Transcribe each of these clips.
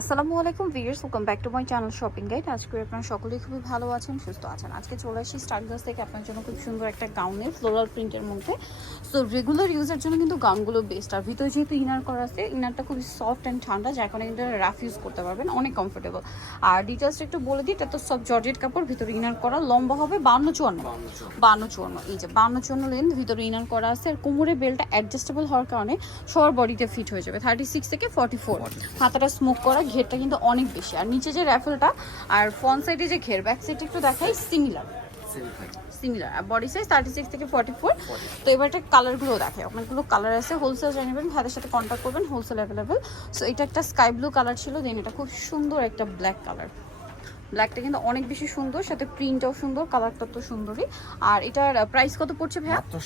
আসসালামু আলাইকুম viewers welcome back to my channel shopping guide আজকে আপনারা সকলেই খুবই ভালো আছেন সুস্থ আছেন। আজকে চলে আসি স্টারগাস থেকে আপনার জন্য খুব সুন্দর একটা গাউনের ফ্লোরাল প্রিন্টের মধ্যে। সো রেগুলার ইউজের জন্য কিন্তু গাউনগুলো বেস্ট আর ভিতরে যেহেতু ইনার করা আছে ইনারটা খুবই সফট অ্যান্ড ঠান্ডা যার কারণে কিন্তু রাফ ইউজ করতে পারবেন অনেক কমফোর্টেবল আর ডিটেলসটা একটু বলে দিই এটা তো সব জর্জেট কাপড় ভিতরে ইনার করা লম্বা হবে বান্ন চুয়ান্ন। বান্ন চুয়ান্ন এই যে বান্ন চুয়ান্ন লেন্থ ভিতরে ইনার করা আছে। আর কোমরে বেলটা অ্যাডজাস্টেবল হওয়ার কারণে সবার বডিতে ফিট হয়ে যাবে থার্টি সিক্স থেকে ফর্টি ফোর হাতাটা স্মোক করা ঘেরটা কিন্তু অনেক বেশি। আর নিচে যে র্যাফেলটা আর ফ্রন্ট সাইডে যে ঘের ব্যাক সাইডে একটু দেখাই সিমিলার সিমিলার আর বডি সাইজ থার্টি সিক্স থেকে ফর্টি ফোর তো এবার একটা কালারগুলো দেখে অনেকগুলো কালার আছে হোলসেল জানিয়ে নেবেন ভাইদের সাথে কন্ট্যাক্ট করবেন হোলসেল অ্যাভেলেবেল সো এটা একটা স্কাই ব্লু কালার ছিল দেন এটা খুব সুন্দর একটা ব্ল্যাক কালার ব্ল্যাকটা কিন্তু অনেক বেশি সুন্দর সাথে প্রিন্টটাও সুন্দর কালারটা তো সুন্দরই। আর এটার প্রাইস কত পড়ছে ভাইয়া? মাত্র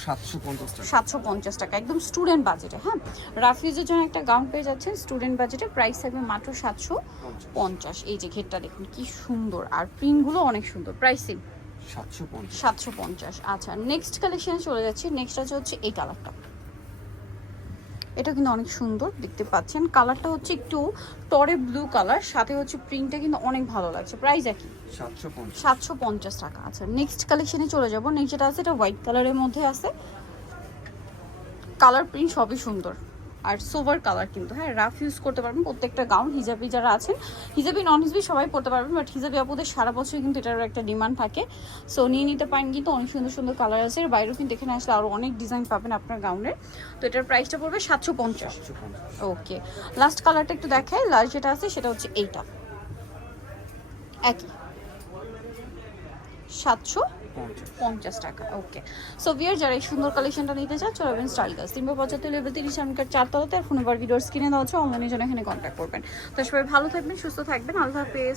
সাতশো পঞ্চাশ টাকা। একদম স্টুডেন্ট বাজেটে হ্যাঁ? রাফিউজের জন্য একটা গাউন পেয়ে যাচ্ছেন স্টুডেন্ট বাজেটে প্রাইস থাকবে মাত্র সাতশো পঞ্চাশ। এই যে ঘেরটা দেখুন কি সুন্দর। আর প্রিন্টগুলো অনেক সুন্দর প্রাইসিং সাতশো পঞ্চাশ। আচ্ছা নেক্সট কালেকশনে চলে যাচ্ছে নেক্সট আছে হচ্ছে এই কালারটা এটা কিন্তু অনেক সুন্দর দেখতে পাচ্ছেন। কালারটা হচ্ছে একটু টরে ব্লু কালার সাথে হচ্ছে প্রিন্টটা কিন্তু অনেক ভালো লাগছে। প্রাইস একই। সাতশো পঞ্চাশ। সাতশো পঞ্চাশ টাকা। আচ্ছা নেক্সট কালেকশনে চলে যাব। নেক্সট যেটা আছে এটা হোয়াইট কালারের মধ্যে আছে। কালার প্রিন্ট সবই সুন্দর। আর সোভার কালার কিন্তু। হ্যাঁ রাফ ইউজ করতে পারবেন প্রত্যেকটা গাউন হিজাবি যারা আছেন হিজাবি নন হিজাবি সবাই পড়তে পারবেন বাট হিজাবি আপুদের সারা বছর কিন্তু এটারও একটা ডিমান্ড থাকে। সো নিয়ে নিতে পারেন কিন্তু অনেক সুন্দর সুন্দর কালার আছে। এর বাইরেও কিন্তু এখানে আসলে আরও অনেক ডিজাইন পাবেন আপনার গাউনের তো এটার প্রাইসটা পড়বে সাতশো পঞ্চাশ। ওকে লাস্ট কালারটা একটু দেখাই। লাস্ট যেটা আছে সেটা হচ্ছে এইটা। একই। সাতশো পঞ্চাশ টাকা ওকে সো ভিয়ার যারা এই সুন্দর কালেকশনটা নিতে চান চলে যাবেন স্টাইল গাছ তিনবার পঁচাত্তর লেভেল তিরিশ আমকার চারতলাতে আর ফোনবার ভিডিওর স্ক্রিনে দেওয়া হচ্ছে অনলাইনের জন্য এখানে কন্ট্যাক্ট করবেন। তো সবাই ভালো থাকবেন, সুস্থ থাকবেন, আল্লাহ হাফেজ।